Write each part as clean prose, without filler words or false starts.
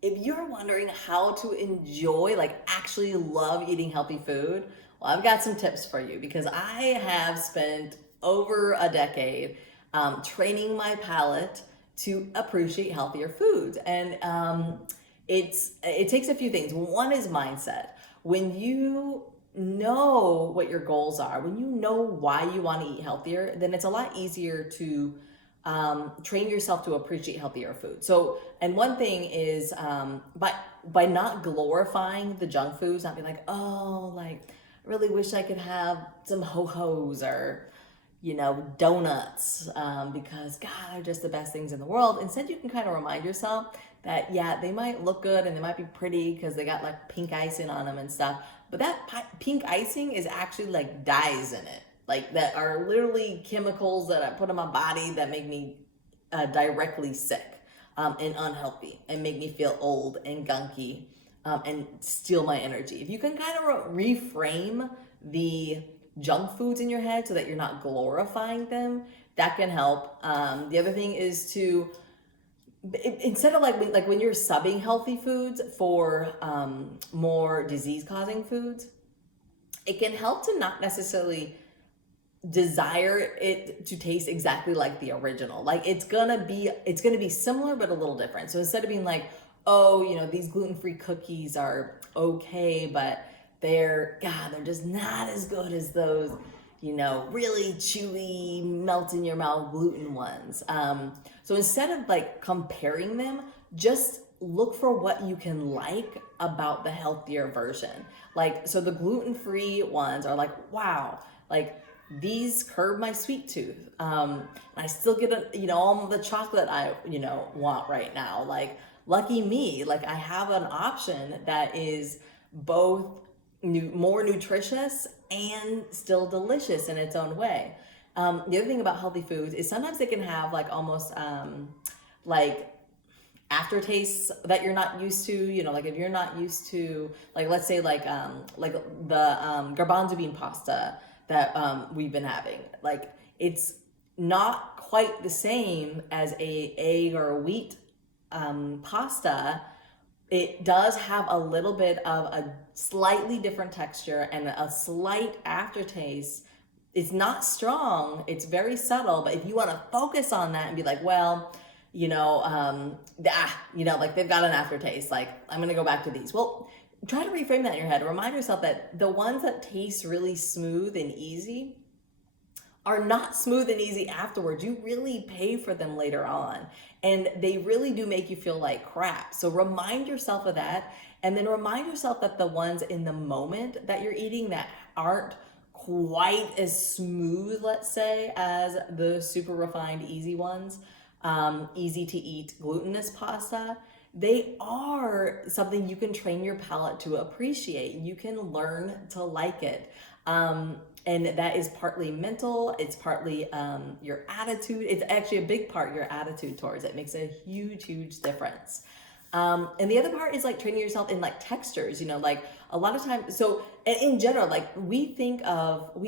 If you're wondering how to enjoy, like actually love eating healthy food, well, I've got some tips for you because I have spent over a decade training my palate to appreciate healthier foods. And it takes a few things. One is mindset. When you know what your goals are, when you know why you want to eat healthier, then it's a lot easier to train yourself to appreciate healthier food. So, and one thing is by not glorifying the junk foods, not being like, oh, like I really wish I could have some ho hos or donuts because God, they're just the best things in the world. Instead, you can kind of remind yourself that yeah, they might look good and they might be pretty because they got like pink icing on them and stuff, but that pink icing is actually like dyes in it, like that are literally chemicals that I put in my body that make me directly sick and unhealthy and make me feel old and gunky and steal my energy. If you can kind of reframe the junk foods in your head so that you're not glorifying them, that can help. The other thing is to instead of like when you're subbing healthy foods for more disease causing foods, it can help to not necessarily desire it to taste exactly like the original. Like it's gonna be similar but a little different. So instead of being like, oh, these gluten-free cookies are okay, but they're just not as good as those, really chewy, melt in your mouth gluten ones. So instead of like comparing them, just look for what you can like about the healthier version. Like, so the gluten-free ones are like, wow, like these curb my sweet tooth. I still get all the chocolate I want right now. Like lucky me, like I have an option that is both more nutritious and still delicious in its own way. The other thing about healthy foods is sometimes they can have like almost like aftertastes that you're not used to. Like if you're not used to, like, let's say like the garbanzo bean pasta that we've been having, like it's not quite the same as a egg or a wheat pasta. It does have a little bit of a slightly different texture and a slight aftertaste. It's not strong, it's very subtle, but if you want to focus on that and be like, well, like they've got an aftertaste, like I'm gonna go back to these. Well, try to reframe that in your head. Remind yourself that the ones that taste really smooth and easy are not smooth and easy afterwards. You really pay for them later on. And they really do make you feel like crap. So remind yourself of that. And then remind yourself that the ones in the moment that you're eating that aren't quite as smooth, let's say, as the super refined, easy ones, easy to eat glutinous pasta, they are something you can train your palate to appreciate. You can learn to like it. And that is partly mental, it's partly your attitude. It's actually a big part your attitude towards it. It makes a huge, huge difference. And the other part is like training yourself in like textures, like a lot of times. So in general, like we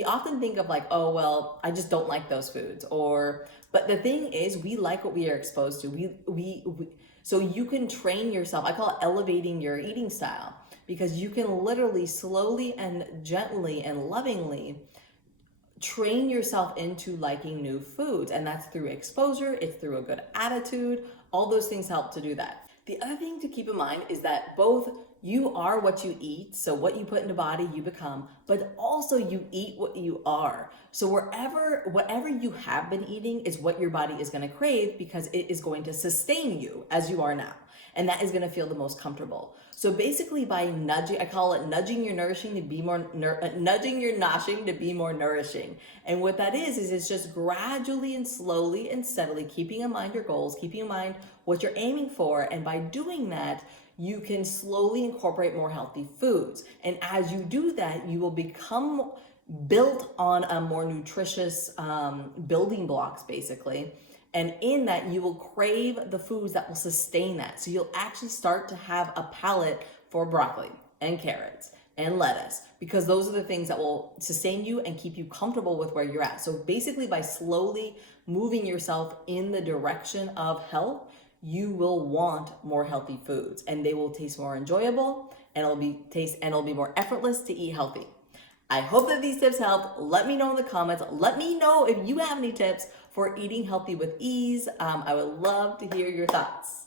often think of like, oh, well, I just don't like those foods. But the thing is, we like what we are exposed to. So you can train yourself. I call it elevating your eating style, because you can literally slowly and gently and lovingly train yourself into liking new foods. And that's through exposure, it's through a good attitude. All those things help to do that. The other thing to keep in mind is that both you are what you eat, so what you put in the body, you become, but also you eat what you are. So whatever you have been eating is what your body is going to crave, because it is going to sustain you as you are now. And that is going to feel the most comfortable. So basically, by nudging, I call it nudging your nourishing to be more, nudging your noshing to be more nourishing. And what that is it's just gradually and slowly and steadily keeping in mind your goals, keeping in mind what you're aiming for. And by doing that, you can slowly incorporate more healthy foods. And as you do that, you will become built on a more nutritious building blocks, basically. And in that, you will crave the foods that will sustain that. So you'll actually start to have a palate for broccoli and carrots and lettuce, because those are the things that will sustain you and keep you comfortable with where you're at. So basically, by slowly moving yourself in the direction of health, you will want more healthy foods, and they will taste more enjoyable, and it'll be more effortless to eat healthy. I hope that these tips helped. Let me know in the comments. Let me know if you have any tips for eating healthy with ease. I would love to hear your thoughts.